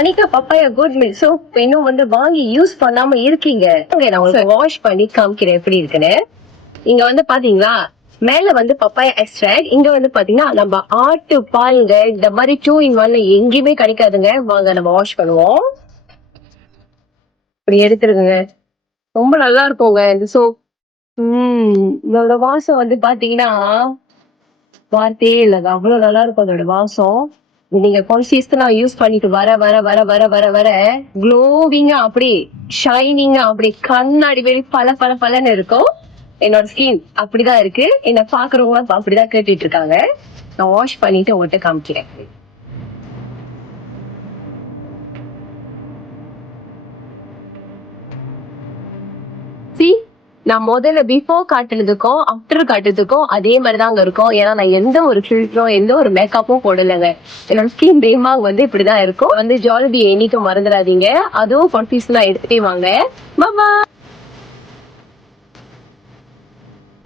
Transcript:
Anika papaya good milk soap இன்னும் வாங்கி use பண்ணாம இருக்கீங்க. நான் உங்களுக்கு வாஷ் பண்ணி காமிக்கிறேன் எப்படி இருக்குன்னு. இங்க பாத்தீங்களா, மேல பப்பாயா எக்ஸ்ட்ராக்ட், இங்க பாத்தீங்கன்னா நம்ம ஆட்டு பாலுங்க. இந்த மாதிரி 2 in 1 எங்கேயுமே கிடைக்காதுங்க. வாங்க நம்ம வாஷ் பண்ணுவோம். இப்படி எடுத்துருங்க. ரொம்ப நல்லா இருக்குங்க இந்த சோப். இதோட வாசம் பாத்தீங்கன்னா வார்த்தையே இல்லங்க. அவ்வளவு நல்லா இருக்கும் அதோட வாசம். நீங்க கான்சியஸ்டா யூஸ் பண்ணிட்டு வர வர வர வர வர வர க்ளோவிங்கா அப்படி ஷைனிங்கா அப்படி கண்ணாடி வெளி பல பல பலன்னு இருக்கும். என்னோட ஸ்கின் அப்படிதான் இருக்கு. என்ன பாக்குறவங்க அப்படிதான் கேட்டுட்டு இருக்காங்க. நான் வாஷ் பண்ணிட்டு உங்கள்கிட்ட காமிக்கிறேன். See? நான் முதல்ல பிஃபோர் காட்டுனதுக்கும் ஆஃப்டர் காட்டுறதுக்கும் அதே மாதிரிதான் அங்க இருக்கும். ஏன்னா நான் எந்த ஒரு ஃபில்டரும் எந்த ஒரு மேக்கப்பும் போடலைங்க. என்னோட ஸ்கின் டேமா இப்படிதான் இருக்கும். ஜாலிபி என்னைக்கும் மறந்துடாதீங்க. அதுவும் கன்ஃபியூஸ்லாம் எடுத்துட்டே வாங்க. பாய்.